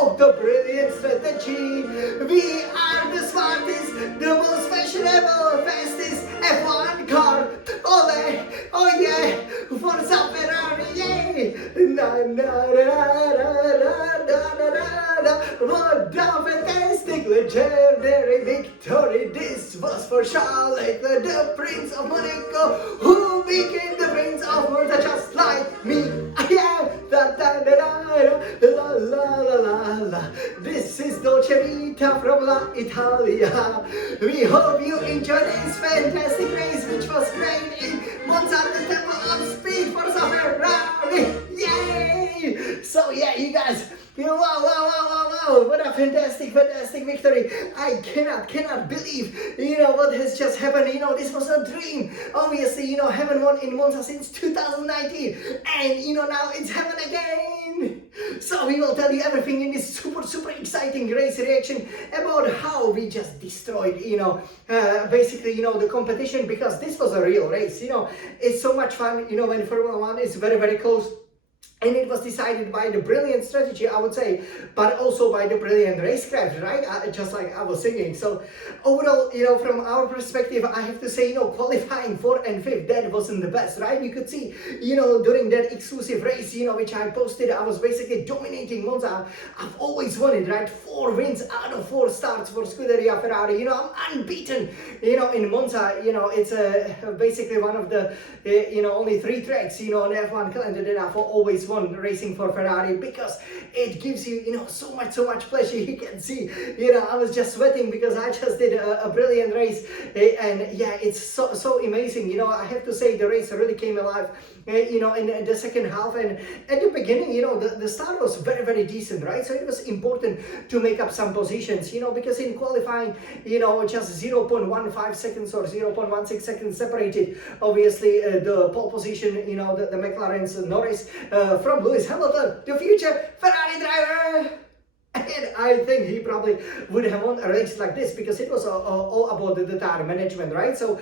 of the brilliant strategy. We are the smartest, the most fashionable, fastest F1 car. Ole, oh yeah, Forza Ferrari, yay! Na na na na na na na na. What a fantastic, legendary victory this was for Charles Leclerc, the Prince of Monaco, who became the Prince of Malta just like me. I am da da da da la la la la la. This is Dolce Vita from La Italia. We hope you enjoyed this fantastic race, which was great in Monza, the Temple of Speed for Ferrari. Yay! So yeah, you guys. Wow, what a fantastic victory. I cannot believe, what has just happened. This was a dream. Obviously, haven't won in Monza since 2019. And, now it's happened again. So we will tell you everything in this super exciting race reaction about how we just destroyed, basically, the competition, because this was a real race. It's so much fun, when Formula 1 is very close. And it was decided by the brilliant strategy, I would say, but also by the brilliant racecraft, right? Just like I was saying. So overall, from our perspective, I have to say, qualifying 4th and 5th, that wasn't the best, right? You could see, during that exclusive race, which I posted, I was basically dominating Monza. I've always won it, right? 4 wins out of 4 starts for Scuderia Ferrari. I'm unbeaten, in Monza. It's basically one of the, only 3 tracks, on F1 calendar that I've always won racing for Ferrari, because it gives you, so much pleasure. You can see, I was just sweating because I just did a brilliant race, and yeah, it's so amazing. I have to say the race really came alive, in the second half, and at the beginning, the start was very decent, right? So it was important to make up some positions, because in qualifying, just 0.15 seconds or 0.16 seconds separated, obviously, the pole position, the McLaren's Norris from Lewis Hamilton, the future Ferrari driver. And I think he probably would have won a race like this, because it was all about the tire management, right? So,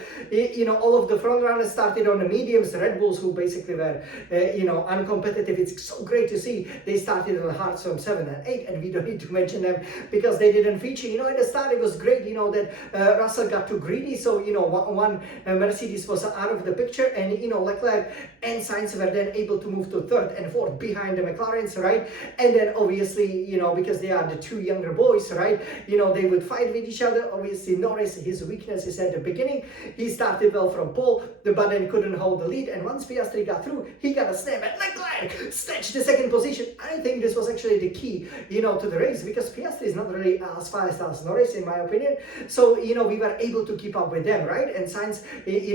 all of the front runners started on the mediums, Red Bulls, who basically were, uncompetitive. It's so great to see they started on the hards from 7 and 8, and we don't need to mention them because they didn't feature. At the start it was great, that Russell got too greedy, so, one Mercedes was out of the picture, and, Leclerc and Sainz were then able to move to 3rd and 4th behind the McLarens, right? And then obviously, because they are the 2 younger boys, right? They would fight with each other. Obviously, Norris, his weakness is at the beginning. He started well from pole, but then couldn't hold the lead. And once Piastri got through, he got a snap, and Leclerc snatched the 2nd position. I think this was actually the key, to the race, because Piastri is not really as fast as Norris, in my opinion. So, we were able to keep up with them, right? And Sainz,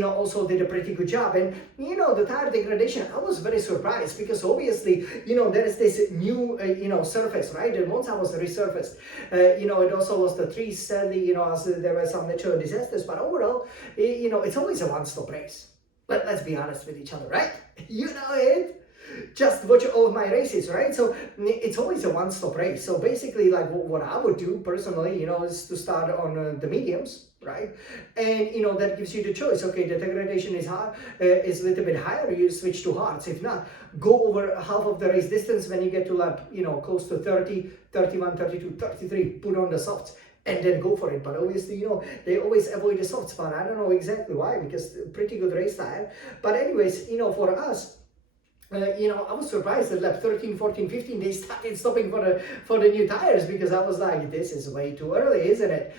also did a pretty good job. And, the tire degradation, I was very surprised, because obviously, there is this new, surface, right? The Monza was resurfaced. It also was the trees, sadly, as there were some natural disasters, but overall, it's always a one-stop race. Let's be honest with each other, right? You know it. Just watch all of my races, right? So it's always a one-stop race. So basically, like what I would do personally, is to start on the mediums, right? And that gives you the choice. Okay, the degradation is high, is a little bit higher. You switch to hards. If not, go over half of the race distance. When you get to lap, close to 30, 31, 32, 33, put on the softs. And then go for it. But obviously, they always avoid the soft spot. I don't know exactly why, because pretty good race tire. But anyways, for us, I was surprised that lap 13, 14, 15, they started stopping for the new tires, because I was like, this is way too early, isn't it?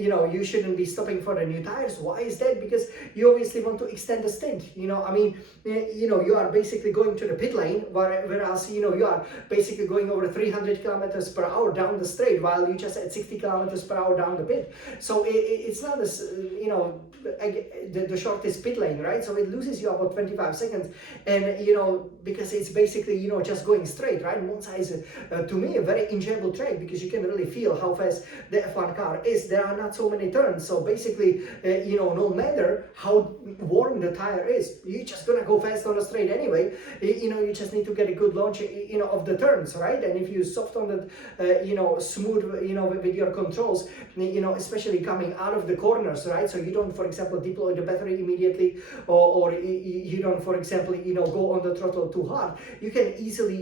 You shouldn't be stopping for the new tires. Why is that? Because you obviously want to extend the stint. You are basically going to the pit lane, whereas, you are basically going over 300 kilometers per hour down the straight, while you just at 60 kilometers per hour down the pit. So it's not as, the shortest pit lane, right? So it loses you about 25 seconds. And, because it's basically, just going straight, right? Monza is, to me, a very enjoyable track, because you can really feel how fast the F1 car is. There are not so many turns. So basically, no matter how warm the tire is, you're just gonna go fast on the straight anyway. You just need to get a good launch, of the turns, right? And if you soft on the, smooth, with your controls, especially coming out of the corners, right? So you don't, for example, deploy the battery immediately, or you don't, for example, go on the throttle too hard, you can easily,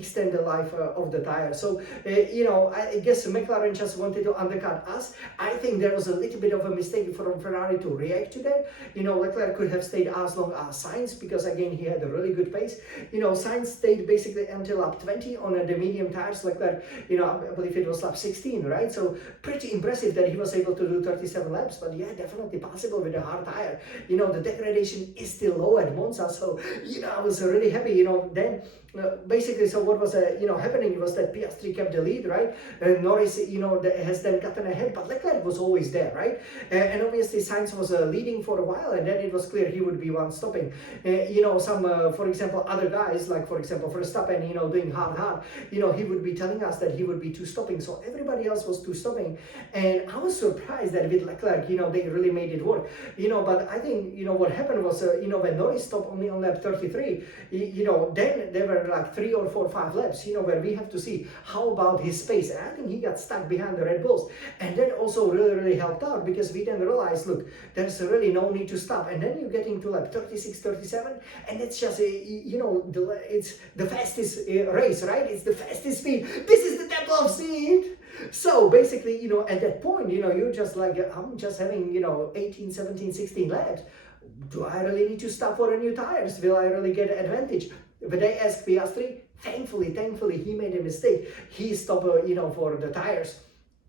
extend the life of the tire. So, I guess McLaren just wanted to undercut us. I think there was a little bit of a mistake from Ferrari to react to that. Leclerc could have stayed as long as Sainz, because again, he had a really good pace. Sainz stayed basically until lap 20 on the medium tires. Leclerc, I believe it was lap 16, right? So pretty impressive that he was able to do 37 laps, but yeah, definitely possible with a hard tire. The degradation is still low at Monza, so I was really happy. Then basically, so what was happening was that Piastri kept the lead, right? Norris, has then gotten ahead, but Leclerc was always there, right? And obviously Sainz was leading for a while, and then it was clear he would be one stopping. Some, for example, other guys, like for example Verstappen, doing hard, he would be telling us that he would be two stopping. So everybody else was two stopping, and I was surprised that with Leclerc, they really made it work. But I think what happened was, when Norris stopped only on lap 33, then there were like 3 or 4 or 5 laps, where we have to see how about his pace. And I think he got stuck behind the Red Bulls, and that also really helped out, because we then realized, look, there's really no need to stop. And then you get into like 36, 37, and it's just it's the fastest race, right? It's the fastest speed. This is the temple of speed. So basically, at that point, you're just like, I'm just having 18, 17, 16 laps. Do I really need to stop for a new tires? Will I really get an advantage? But they asked Piastri. Thankfully, he made a mistake. He stopped, for the tires.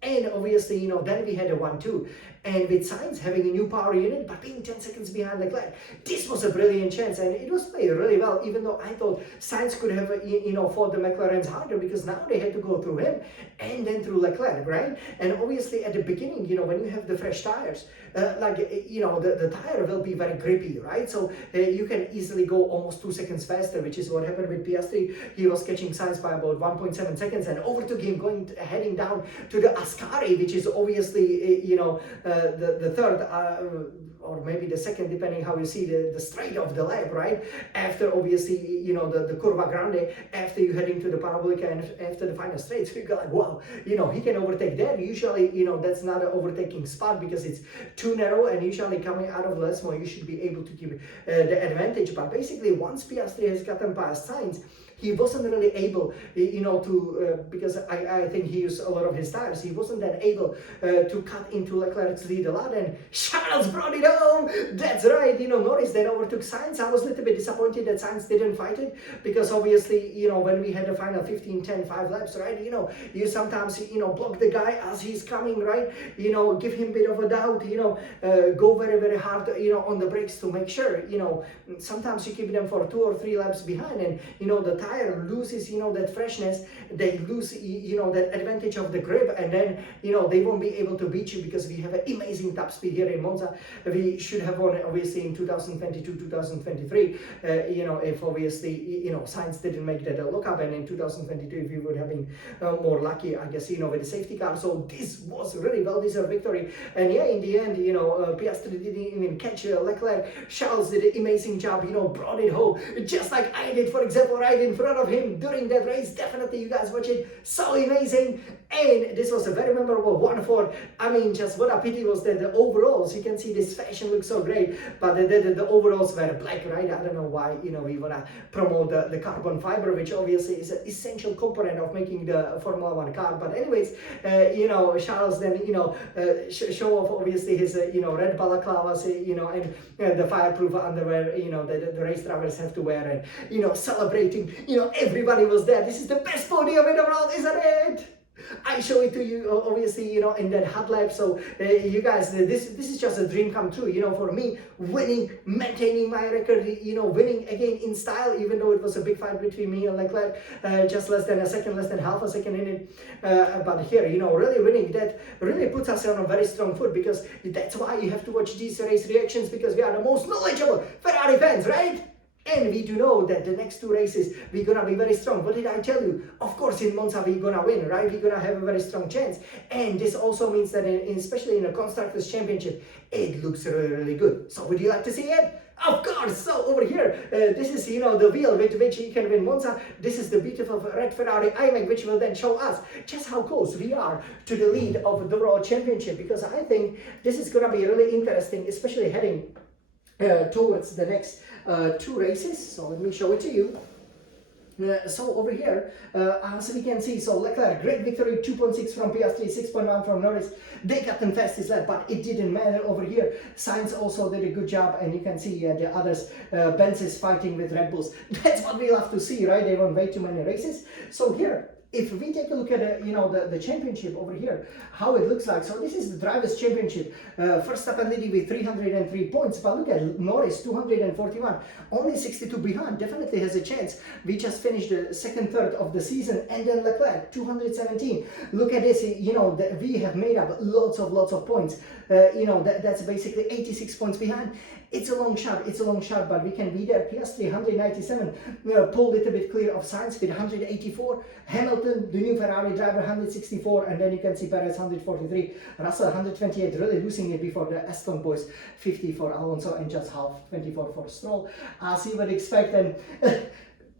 And obviously, then we had a 1-2. And with Sainz having a new power unit, but being 10 seconds behind Leclerc, this was a brilliant chance. And it was played really well, even though I thought Sainz could have, fought the McLarens harder, because now they had to go through him and then through Leclerc, right? And obviously at the beginning, when you have the fresh tires, the tire will be very grippy, right? So you can easily go almost 2 seconds faster, which is what happened with Piastri. He was catching Sainz by about 1.7 seconds and overtook him, heading down to the Ascari, which is obviously, the third or maybe the second, depending how you see the straight of the lap, right? After obviously, the Curva Grande, after you heading to the Parabolica and after the final straight, so you go like, wow, he can overtake there. Usually, that's not an overtaking spot because it's too narrow, and usually coming out of Lesmo, you should be able to keep the advantage. But basically, once Piastri has gotten past Sainz, he wasn't really able, because I think he used a lot of his tires, he wasn't then able to cut into Leclerc's lead a lot, and Charles brought it home. That's right, Norris then overtook Sainz. I was a little bit disappointed that Sainz didn't fight it, because obviously, when we had the final 15, 10, 5 laps, right, you sometimes, block the guy as he's coming, right, give him a bit of a doubt, go very, very hard, on the brakes to make sure, sometimes you keep them for 2 or 3 laps behind, and, the tire loses, that freshness, they lose, that advantage of the grip, and then, they won't be able to beat you, because we have an amazing top speed here in Monza. We should have won, obviously, in 2022, 2023, if obviously, Sainz didn't make that a lockup, and in 2022, if we would have been more lucky, I guess, with the safety car. So this was really well-deserved victory, and yeah, in the end, Piastri didn't even catch Leclerc. Charles did an amazing job, brought it home, just like I did, for example, right in front of him during that race. Definitely, you guys watch it, so amazing. And this was a very memorable 1-4. I mean, just what a pity was that the overalls, you can see this fashion looks so great, but the overalls were black, right? I don't know why, we want to promote the carbon fiber, which obviously is an essential component of making the Formula 1 car. But anyways, Charles then, show off obviously his, red balaclavas, and the fireproof underwear, that the race drivers have to wear, and, celebrating, everybody was there. This is the best podium in the world, isn't it? I show it to you, obviously, in that hot lap. So you guys, this is just a dream come true, for me, winning, maintaining my record, winning again in style, even though it was a big fight between me and Leclerc, just less than a second, less than half a second in it. But here, really winning, that really puts us on a very strong foot, because that's why you have to watch these race reactions, because we are the most knowledgeable Ferrari fans, right? And we do know that the next 2 races, we're going to be very strong. What did I tell you? Of course, in Monza, we're going to win, right? We're going to have a very strong chance. And this also means that, especially in a Constructors' Championship, it looks really, really good. So would you like to see it? Of course! So over here, this is, the wheel with which you can win Monza. This is the beautiful red Ferrari iMac, which will then show us just how close we are to the lead of the World Championship. Because I think this is going to be really interesting, especially heading towards the next two races. So let me show it to you. So over here, as we can see, so Leclerc, great victory, 2.6 from Piastri, 6.1 from Norris. They got them fastest lap, but it didn't matter over here. Sainz also did a good job, and you can see the others, Benz is fighting with Red Bulls. That's what we love to see, right? They won way too many races. So here, if we take a look at the championship over here, how it looks like. So this is the drivers' championship. Verstappen leading with 303 points, but look at Norris, 241, only 62 behind. Definitely has a chance. We just finished the second third of the season, and then Leclerc, 217. Look at this. We have made up lots of points. That's basically 86 points behind. It's a long shot, but we can be there. Piastri, 197, pulled it a bit clear of Sainz with 184. Hamilton, the new Ferrari driver, 164, and then you can see Perez, 143. Russell, 128, really losing it before the Aston boys, 50 for Alonso, and just half, 24 for Stroll, as you would expect. And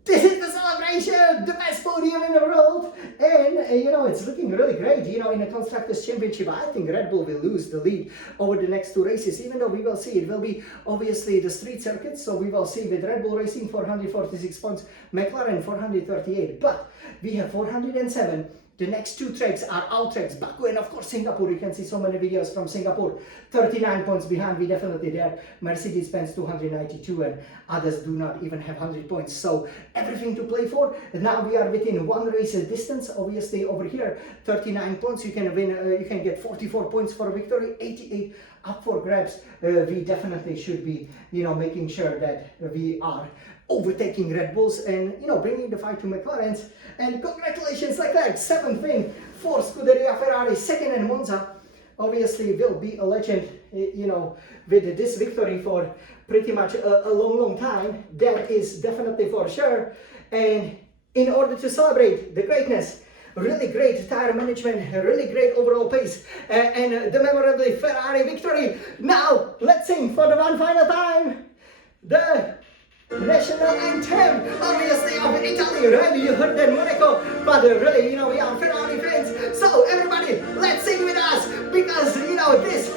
this is the celebration, the best podium in the world, and it's looking really great. In the Constructors' Championship, I think Red Bull will lose the lead over the next two races, even though we will see it will be obviously the street circuits, so we will see with Red Bull Racing 446 points, McLaren 438, but we have 407. The next two tracks are our tracks, Baku and of course Singapore. You can see so many videos from Singapore. 39 points behind, we definitely there. Mercedes-Benz 292, and others do not even have 100 points. So everything to play for. Now we are within one race distance. Obviously over here, 39 points. You can win. You can get 44 points for a victory. 88 up for grabs. We definitely should be, making sure that we are overtaking Red Bulls and bringing the fight to McLaren's. And congratulations, Leclerc, 7th win for Scuderia Ferrari, 2nd in Monza. Obviously will be a legend, with this victory for pretty much a long time. That is definitely for sure. And in order to celebrate the greatness, really great tire management, really great overall pace, and the memorable Ferrari victory. Now let's sing for the one final time the national anthem, obviously of Italy, right? You heard that in Monaco, but really, we are Ferrari fans. So everybody, let's sing with us, because this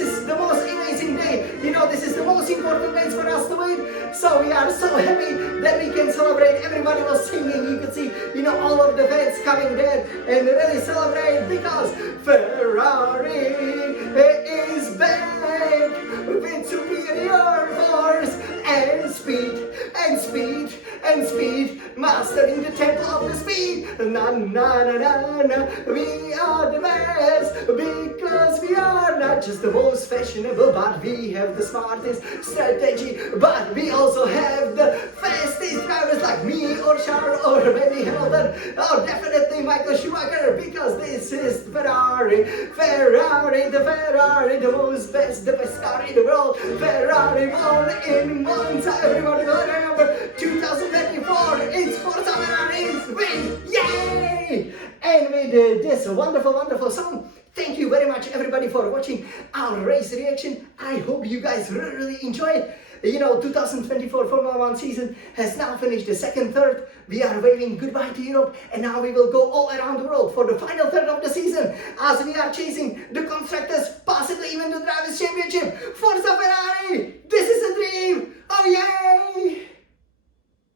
is the most amazing day. This is the most important race for us to win. So we are so happy that we can celebrate. Everybody was singing. You could see, all of the fans coming there and really celebrate, because Ferrari is back with superior force and speed, mastering the temple of the speed. Na na na na na, we are the best, because we are not just the most fashionable, but we have the smartest strategy, but we also have the fastest drivers like me or Charles or maybe Hamilton or definitely Michael Schumacher, because this is Ferrari, the most best, the best car in the world. Ferrari won in Monza. Everybody will remember 2024. It's Forza Ferrari's win. Yay! And with this wonderful song, thank you very much everybody for watching our race reaction. I hope you guys really enjoyed. 2024 Formula 1 season has now finished the second third. We are waving goodbye to Europe, and now we will go all around the world for the final third of the season, as we are chasing the constructors, possibly even the drivers' championship. Forza Ferrari!